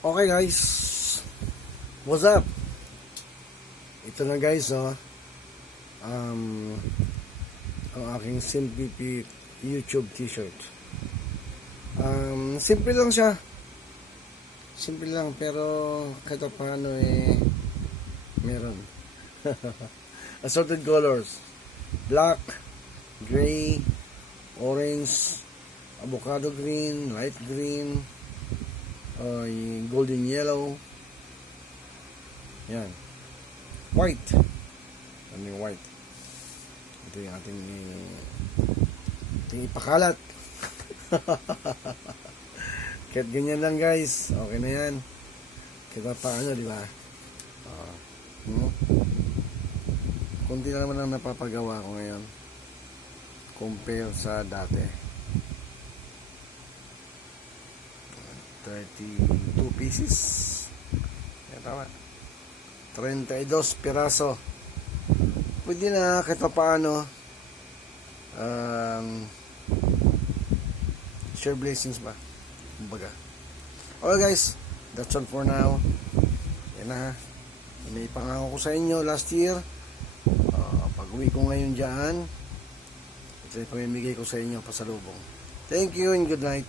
Okay guys, what's up? Ito na guys, ang aking Simply Fit YouTube t-shirt. Simple lang siya. Simple lang, pero kahit paano meron. Assorted colors. Black, gray, orange, avocado green, light green, golden yellow. Yan. White. Ano yung white? Ito yung ating ipakalat. Kahit ganyan lang guys. Okay na yan. Kita pa ano, di ba? Kunti na naman ang napapagawa ko ngayon. Compare sa dati. 32 pieces. Yan, tama. 32 piraso. Pwede na kahit pa paano share blessings ba? Kumbaga. Okay guys, that's all for now. Yan na. May pangako ko sa inyo last year. Pag uwi ko ngayon dyan, ito yung pamimigay ko sa inyo pasalubong. Thank you and good night.